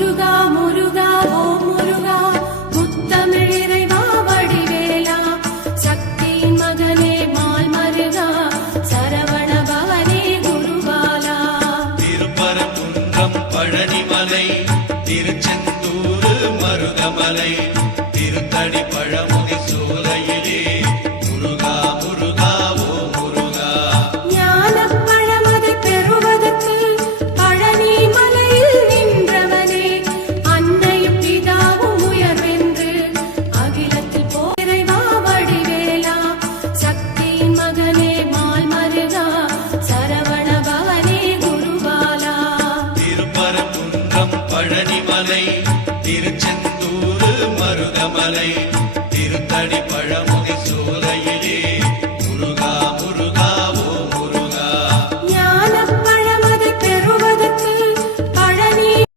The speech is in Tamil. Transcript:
முருகா முருகா ஓ முருகா முத்தமிழ் இறைவா வடிவேலா சக்தியின் மகனே மால் மருகா சரவண பவனே குருபாலா திருப்பரங்குன்றம் பழனிமலை திருச்செந்தூர் மருதமலை திருத்தடி பழமுதி சோலையிலே முருகா முருகா ஓ முருகா ஞானப் பழமதை பெறுவதற்கு பழனி மலையில் நின்றவனே அன்னையும் பிதாவும் உயர்வென்று அகிலத்தில் போறைவா வடிவேலா சக்தியின் மகனே மால் மருகா சரவண பவனே குருபாலா திருப்பரங்குன்றம் பழனிமலை திருச்செந்தூர் மருதமலை